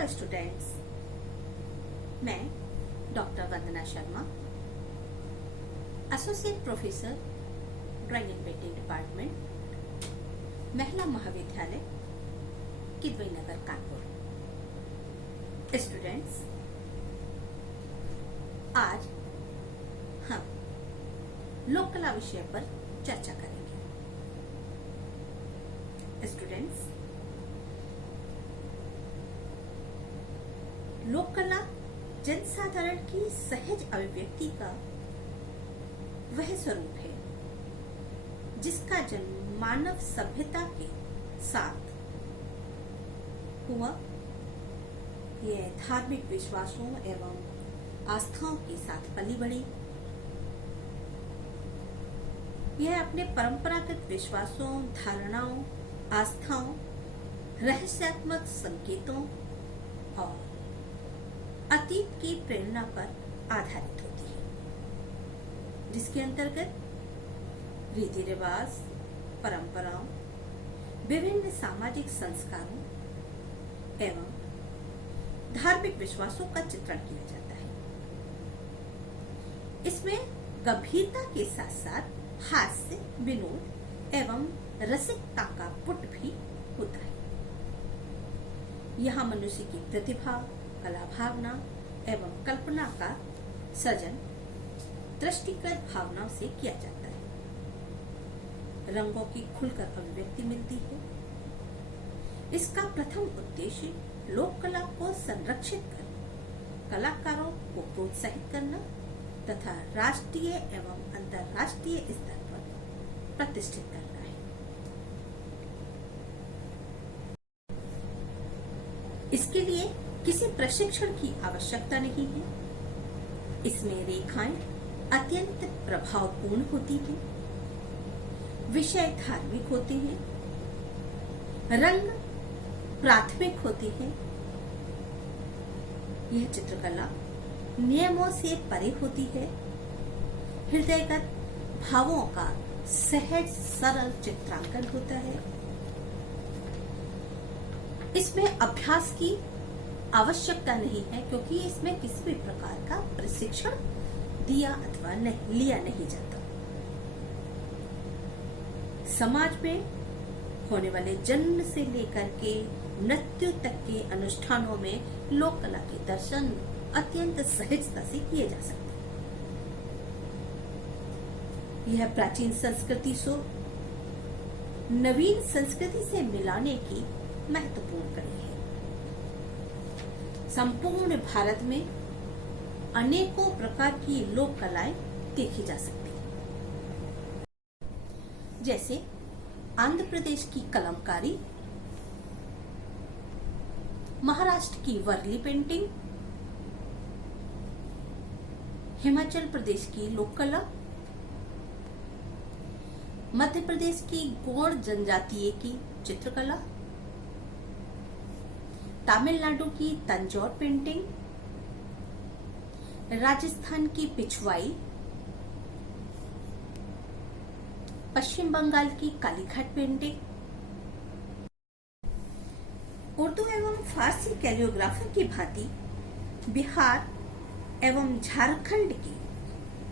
Hello students, मैं doctor Vandana Sharma, associate professor drawing and painting department, महिला महाविद्यालय Kidwai Nagar Kanpur. Students, आज हम लोक कला विषय पर चर्चा करेंगे। स्टूडेंट्स, लोक कला जनसाधारण की सहज अभिव्यक्ति का वह स्वरूप है जिसका जन्म मानव सभ्यता के साथ हुआ। यह धार्मिक विश्वासों एवं आस्थाओं के साथ पली बढ़ी। यह अपने परंपरागत विश्वासों, धारणाओं, आस्थाओं, रहस्यात्मक संकेतों और अतीत की प्रेरणा पर आधारित होती है, जिसके अंतर्गत रीति रिवाज, परंपराओं, विभिन्न सामाजिक संस्कारों एवं धार्मिक विश्वासों का चित्रण किया जाता है। इसमें गंभीरता के साथ साथ हास्य, विनोद एवं रसिकता का पुट भी होता है। यहाँ मनुष्य की प्रतिभा, कला भावना एवं कल्पना का सृजन दृष्टिगत भावनाओं से किया जाता है। रंगों की खुलकर अभिव्यक्ति मिलती है। इसका प्रथम उद्देश्य लोक कला को संरक्षित कर कलाकारों को प्रोत्साहित करना तथा राष्ट्रीय एवं अंतर्राष्ट्रीय स्तर पर प्रतिष्ठित करना है। इसके लिए किसी प्रशिक्षण की आवश्यकता नहीं है। इसमें रेखाएं अत्यंत प्रभावपूर्ण होती हैं, विषय धार्मिक होते हैं, रंग प्राथमिक होते हैं। यह चित्रकला नियमों से परे होती है। हृदयगत भावों का सहज सरल चित्रांकन होता है। इसमें अभ्यास की आवश्यकता नहीं है, क्योंकि इसमें किसी भी प्रकार का प्रशिक्षण दिया अथवा लिया नहीं जाता। समाज में होने वाले जन्म से लेकर के मृत्यु तक के अनुष्ठानों में लोक कला के दर्शन अत्यंत सहजता से किए जा सकते हैं। यह प्राचीन संस्कृति से नवीन संस्कृति से मिलाने की महत्वपूर्ण कड़ी है। संपूर्ण भारत में अनेकों प्रकार की लोक कलाएं देखी जा सकती हैं, जैसे आंध्र प्रदेश की कलमकारी, महाराष्ट्र की वर्ली पेंटिंग, हिमाचल प्रदेश की लोक कला, मध्य प्रदेश की गोंड जनजातीय की चित्रकला, तमिलनाडु की तंजौर पेंटिंग, राजस्थान की पिछवाई, पश्चिम बंगाल की कालीघाट पेंटिंग, उर्दू एवं फारसी कैलियोग्राफर की भांति बिहार एवं झारखंड के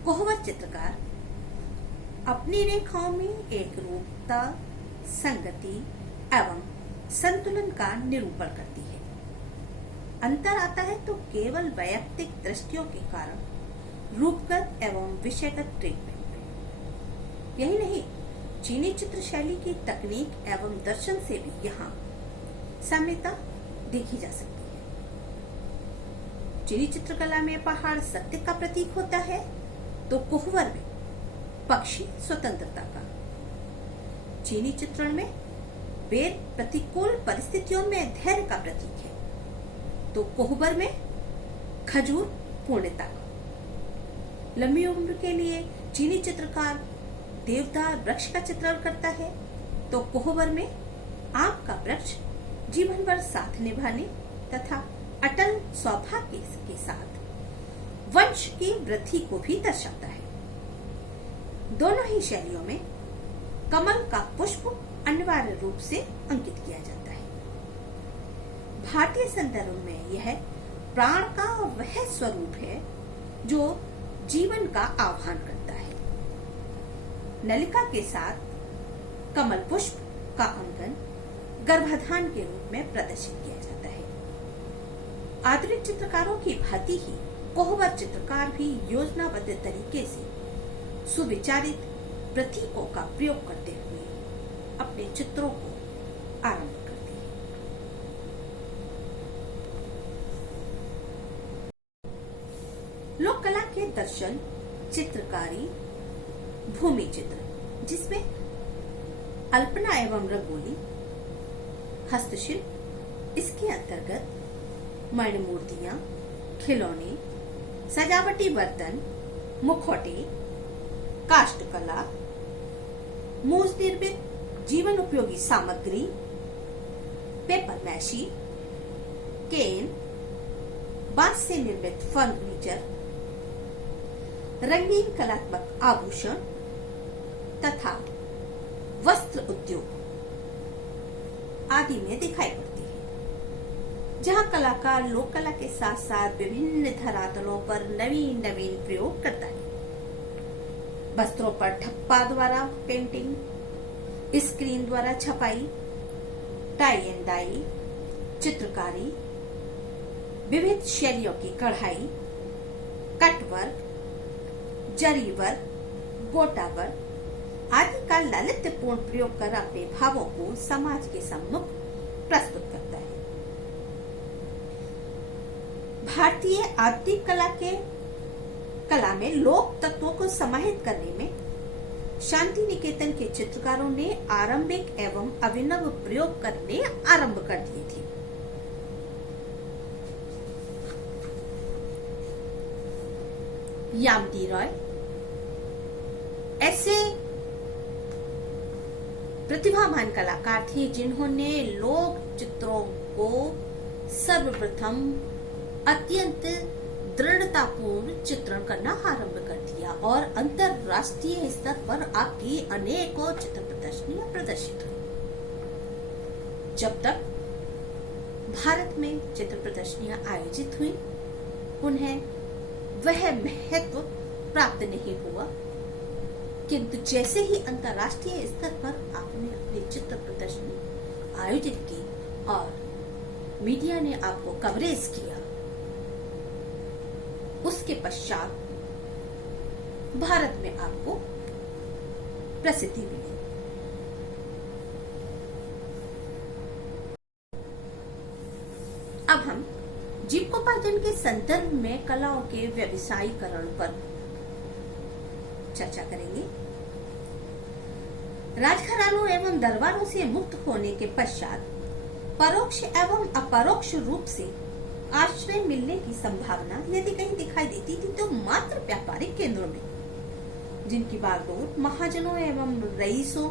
कोहबर चित्रकार अपनी रेखाओं में एक रूपता, संगति एवं संतुलन का निरूपण करती है। अंतर आता है तो केवल वैयक्तिक दृष्टियों के कारण रूपगत एवं विषयगत ट्रीटमेंट में। यही नहीं, चीनी चित्र शैली की तकनीक एवं दर्शन से भी यहाँ साम्यता देखी जा सकती है। चीनी चित्रकला में पहाड़ सत्य का प्रतीक होता है, तो कोहबर में पक्षी स्वतंत्रता का। चीनी चित्रण में पेड़ प्रतिकूल परिस्थितियों में धैर्य का प्रतीक है, तो कोहबर में खजूर पूर्णता का। लंबी उम्र के लिए चीनी चित्रकार देवदार वृक्ष का चित्रण करता है, तो कोहबर में आम का वृक्ष जीवन भर साथ निभाने तथा अटल सौभाग्य के साथ वंश की वृद्धि को भी दर्शाता है। दोनों ही शैलियों में कमल का पुष्प अनिवार्य रूप से अंकित किया जाता है। भारतीय संदर्भ में यह प्राण का वह स्वरूप है जो जीवन का आह्वान करता है। नलिका के साथ कमल पुष्प का अंकन गर्भाधान के रूप में प्रदर्शित किया जाता है। आधुनिक चित्रकारों की भांति ही कोहबर चित्रकार भी योजनाबद्ध तरीके से सुविचारित प्रतीकों का प्रयोग करते हुए अपने चित्रों को आरंभ करते हैं। लोक कला के दर्शन, चित्रकारी, भूमि चित्र जिसमें अल्पना एवं रंगोली, हस्तशिल्प, इसके अंतर्गत मणिमूर्तियां, खिलौने, सजावटी बर्तन, मुखौटे, काष्ठकला, मूस निर्मित जीवन उपयोगी सामग्री, पेपर मैशी, केन, बांस से निर्मित फर्नीचर, रंगीन कलात्मक आभूषण तथा वस्त्र उद्योग आदि में दिखाई पड़ती है, जहां कलाकार लोक कला के साथ साथ विभिन्न धरातलों पर नवीन नवीन प्रयोग करता है। वस्त्रों पर ठप्पा द्वारा पेंटिंग, स्क्रीन द्वारा छपाई, टाई एंड डाई, चित्रकारी, विविध शैलियों की कढ़ाई, कट वर्क, जरी वर्क, गोटा वर्क आदि का लालित्यपूर्ण प्रयोग कर अपने भावों को समाज के सम्मुख प्रस्तुत करता है। भारतीय आधुनिक कला में लोक तत्वों को समाहित करने में शांति निकेतन के चित्रकारों ने आरंभिक एवं अभिनव प्रयोग करने आरंभ कर दिए थे। यामिनी रॉय ऐसे प्रतिभावान कलाकार थे जिन्होंने लोक चित्रों को सर्वप्रथम अत्यंत दृढ़तापूर्ण चित्रण करना आरंभ कर दिया और अंतरराष्ट्रीय स्तर पर आपकी अनेकों चित्र प्रदर्शनियां प्रदर्शित हुई। जब तक भारत में चित्र प्रदर्शनियां आयोजित हुई, उन्हें वह महत्व प्राप्त नहीं हुआ, किंतु जैसे ही अंतरराष्ट्रीय स्तर पर आपने अपनी चित्र प्रदर्शनी आयोजित की और मीडिया ने आपको कवरेज किया, उसके पश्चात भारत में आपको प्रसिद्धि मिली। अब हम जीविकोपार्जन के संदर्भ में कलाओं के व्यवसायीकरण पर चर्चा करेंगे। राजघरानों एवं दरबारों से मुक्त होने के पश्चात परोक्ष एवं अपरोक्ष रूप से आश्रय मिलने की संभावना यदि कहीं दिखाई देती थी तो मात्र व्यापारिक केंद्रों में, जिनकी बागडोर महाजनों एवं रईसों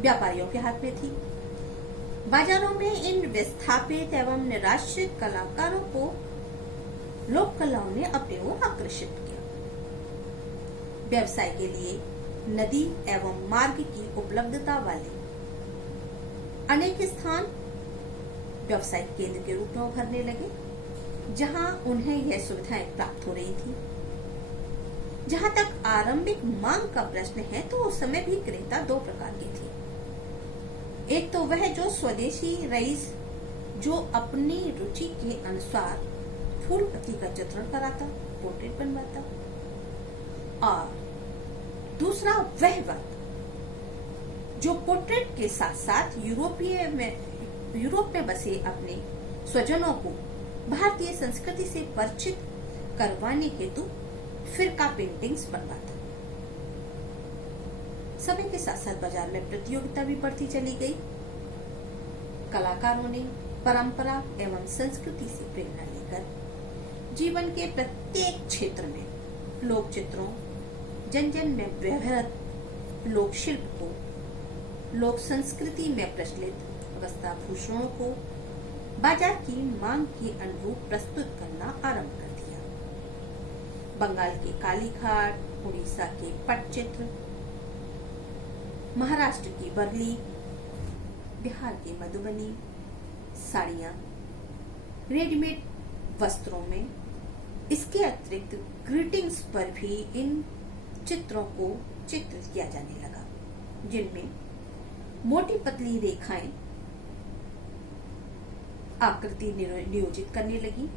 व्यापारियों के हाथ में थी। बाजारों में इन विस्थापित एवं निराश्रित कलाकारों को लोक कलाओं ने अपने ओर आकर्षित किया। व्यवसाय के लिए नदी एवं मार्ग की उपलब्धता वाले अनेक स्थान व्यवसायिक केंद्र के रूप में उभरने लगे, जहां उन्हें यह सुविधाएं प्राप्त हो रही थी। जहां तक आरंभिक मांग का प्रश्न है तो उस समय भी क्रेता दो प्रकार के थे। एक तो वह जो स्वदेशी रईस जो अपनी रुचि के अनुसार फूल पत्ती का चित्रण कराता, पोर्ट्रेट बनवाता, और दूसरा वह वर्ग जो पोर्ट्रेट के साथ साथ यूरोप में बसे अपने स्वजनों को भारतीय संस्कृति से परिचित करवाने हेतु फिरका पेंटिंग्स बनवाता। समय के साथ साथ बाजार में प्रतियोगिता भी बढ़ती चली गई। कलाकारों ने परंपरा एवं संस्कृति से प्रेरणा लेकर जीवन के प्रत्येक क्षेत्र में लोक चित्रों, जन जन में व्यवहार लोक शिल्प को, लोक संस्कृति में प्रचलित वस्त्राभूषणों को बाजार की मांग के अनुरूप प्रस्तुत करना आरंभ कर दिया। बंगाल के कालीघाट, उड़ीसा के पटचित्र, महाराष्ट्र की बरली, बिहार की मधुबनी, साड़ियाँ, रेडीमेड वस्त्रों में। इसके अतिरिक्त ग्रीटिंग्स पर भी इन चित्रों को चित्रित किया जाने लगा, जिनमें मोटी पतली रेखाएं आकृति नियोजित करने लगी।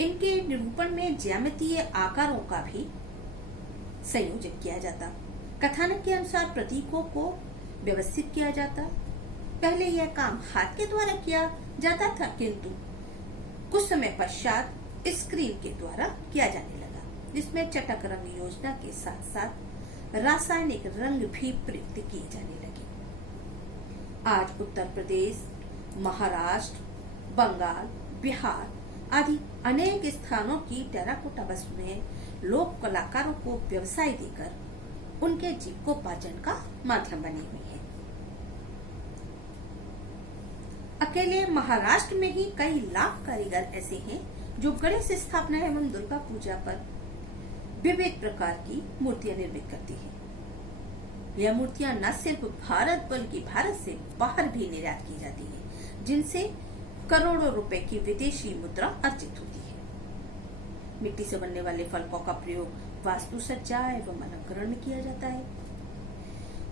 इनके निरूपण में ज्यामितीय आकारों का भी संयोजन किया जाता। कथानक के अनुसार प्रतीकों को व्यवस्थित किया जाता। पहले यह काम हाथ के द्वारा किया जाता था, किंतु कुछ समय पश्चात स्क्रीन के द्वारा किया जाने लगा, जिसमें चटक रंग योजना के साथ साथ रासायनिक रंग भी प्रयुक्त किए जाने लगे। आज उत्तर प्रदेश, महाराष्ट्र, बंगाल, बिहार आदि अनेक स्थानों की टेराकोटा वस्तुएं लोक कलाकारों को व्यवसाय देकर उनके जीविकोपार्जन का माध्यम बनी हुई है। अकेले महाराष्ट्र में ही कई लाख कारीगर ऐसे हैं जो गणेश स्थापना एवं दुर्गा पूजा पर विविध प्रकार की मूर्तियां निर्मित करती हैं। यह मूर्तियां न सिर्फ भारत बल्कि भारत से बाहर भी निर्यात की जाती हैं, जिनसे करोड़ों रुपए की विदेशी मुद्रा अर्जित होती है। मिट्टी से बनने वाले फलकों का प्रयोग वास्तु सज्जा एवं अलंकरण में किया जाता है।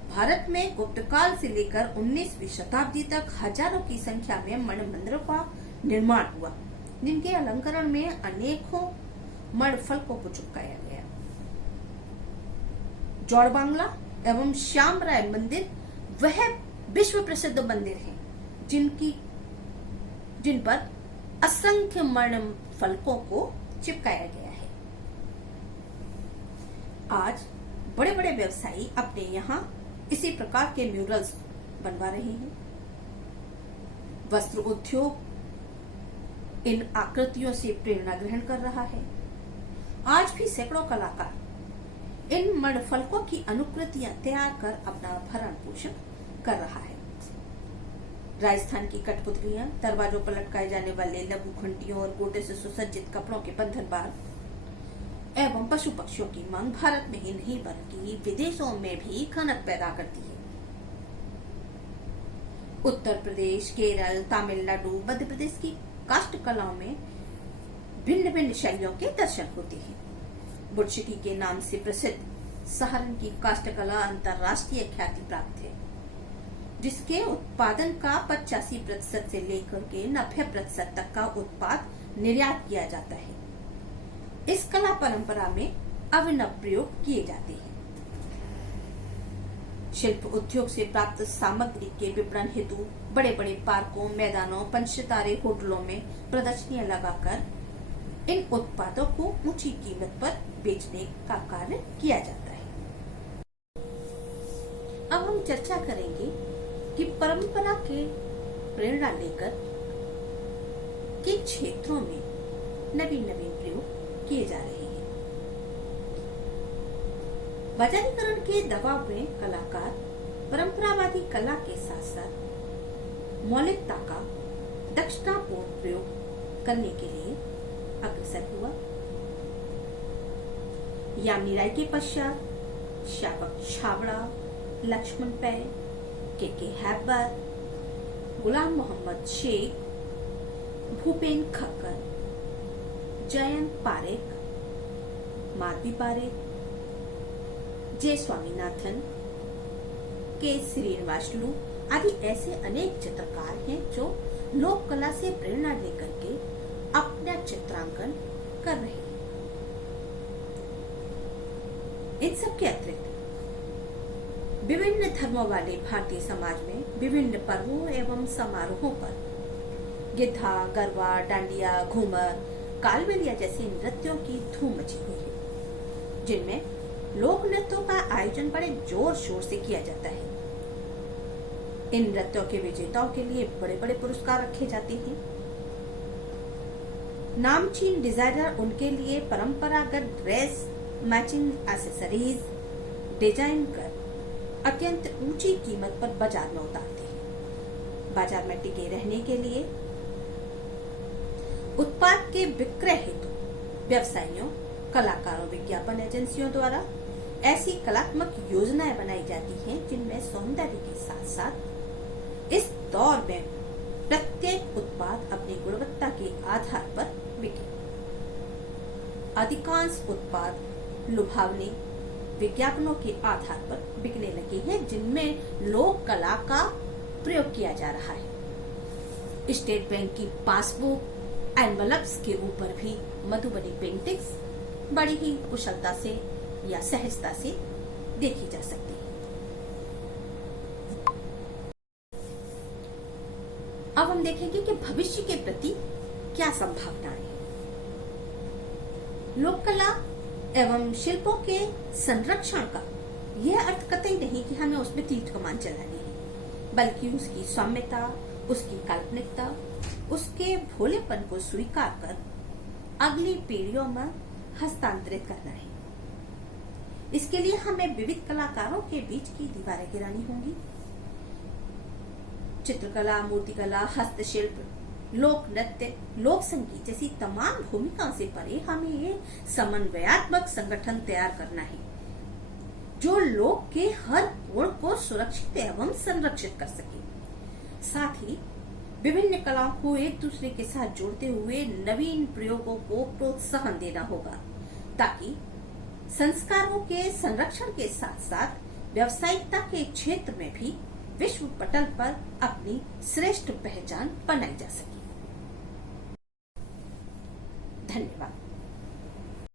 भारत में गुप्तकाल से लेकर 19वीं शताब्दी तक हजारों की संख्या में मणि मंदिरों का निर्माण हुआ, जिनके अलंकरण में अनेकों मणि फलकों को चिपकाया गया। जोड़बांगला एवं श्याम राय मंदिर वह विश्व प्रसिद्ध मंदिर हैं, जिन पर असंख्य मणि फलकों को चिपकाया गया है। आज बड़े बड़े व्यवसायी अपने यहाँ इसी प्रकार के म्यूरल्स बनवा रहे हैं। वस्त्र उद्योग इन आकृतियों से प्रेरणा ग्रहण कर रहा है। आज भी सैकड़ों कलाकार इन मणिफलकों की अनुकृतियां तैयार कर अपना भरण पोषण कर रहा है। राजस्थान की कठपुतलियां, दरवाजों पर लटकाए जाने वाले लघु घंटियों और गोटे से सुसज्जित कपड़ों के बंधनबार एवं पशु पक्षियों की मांग भारत में ही नहीं बल्कि विदेशों में भी खनक पैदा करती है। उत्तर प्रदेश, केरल, तमिलनाडु, मध्य प्रदेश की काष्ठ कलाओं में भिन्न भिन्न शैलियों के दर्शन होते हैं। बुर्शकी के नाम से प्रसिद्ध सहारन की काष्ठ कला अंतर्राष्ट्रीय ख्याति प्राप्त है, जिसके उत्पादन का 85% से लेकर के 90% तक का उत्पाद निर्यात किया जाता है। इस कला परंपरा में अभिनव प्रयोग किए जाते हैं। शिल्प उद्योग से प्राप्त सामग्री के विपणन हेतु बड़े बड़े पार्कों, मैदानों, पंचतारे होटलों में प्रदर्शनियां लगाकर इन उत्पादों को ऊंची कीमत पर बेचने का कार्य किया जाता है। अब हम चर्चा करेंगे कि परंपरा के प्रेरणा लेकर किन क्षेत्रों में नवीन नवीन प्रयोग किए जा रहे हैं। बाजारीकरण के दबाव में कलाकार परंपरावादी कला के साथ साथ मौलिकता का दक्षतापूर्ण प्रयोग करने के लिए अग्रसर हुआ। यामिनी राय के पश्चात श्यामक छाबड़ा, लक्ष्मण पै, के हैबर, गुलाम मोहम्मद शेख, भूपेन खक्कर, जयंत पारेख, माधवी पारेख, जय स्वामीनाथन, के श्रीनिवासलू आदि ऐसे अनेक चित्रकार हैं जो लोक कला से प्रेरणा लेकर के अपना चित्रांकन कर रहे हैं। इन सब के अतिरिक्त विभिन्न धर्मों वाले भारतीय समाज में विभिन्न पर्वों एवं समारोहों पर गिद्धा, गरबा, डांडिया, घूमर, कालबेलिया जैसे नृत्यों की धूम मची हुई है, जिनमें लोक नृत्यों का आयोजन बड़े जोर शोर से किया जाता है। इन नृत्यों के विजेताओं के लिए बड़े बड़े पुरस्कार रखे जाते हैं। नामचीन डिजाइनर उनके लिए परंपरागत ड्रेस, मैचिंग एक्सेसरीज डिजाइन कर अत्यंत ऊंची कीमत पर बाजार में उतारते हैं। बाजार में टिके रहने के लिए उत्पाद के विक्रय हेतु व्यवसायियों, कलाकारों, विज्ञापन एजेंसियों द्वारा ऐसी कलात्मक योजनाएं बनाई जाती हैं जिनमें सौंदर्य के साथ साथ इस दौर में प्रत्येक उत्पाद अपनी गुणवत्ता के आधार पर बिके। अधिकांश उत्पाद लुभावने विज्ञापनों के आधार पर बिकने लगे हैं, जिनमें लोक कला का प्रयोग किया जा रहा है। स्टेट बैंक की पासबुक एनवलप्स के ऊपर भी मधुबनी पेंटिंग्स बड़ी ही कुशलता से या सहजता से देखी जा सकती है। अब हम देखेंगे कि भविष्य के प्रति क्या संभावनाएं हैं। लोक कला एवं शिल्पों के संरक्षण का यह अर्थ कतई नहीं कि हमें उसमें तीर कमान चलानी है, बल्कि उसकी सौम्यता, उसकी काल्पनिकता, उसके भोलेपन को स्वीकार कर अगली पीढ़ियों में हस्तांतरित करना है। इसके लिए हमें विविध कलाकारों के बीच की दीवारें गिरानी होंगी। चित्रकला, मूर्तिकला, हस्तशिल्प, लोक नृत्य, लोक संगीत जैसी तमाम भूमिकाओं से परे हमें ये समन्वयात्मक संगठन तैयार करना है, जो लोक के हर कोण को सुरक्षित एवं संरक्षित कर सके। साथ ही विभिन्न कलाओं को एक दूसरे के साथ जोड़ते हुए नवीन प्रयोगों को प्रोत्साहन देना होगा, ताकि संस्कारों के संरक्षण के साथ साथ व्यावसायिकता के क्षेत्र में भी विश्व पटल पर अपनी श्रेष्ठ पहचान बनाई जा सके। धन्यवाद।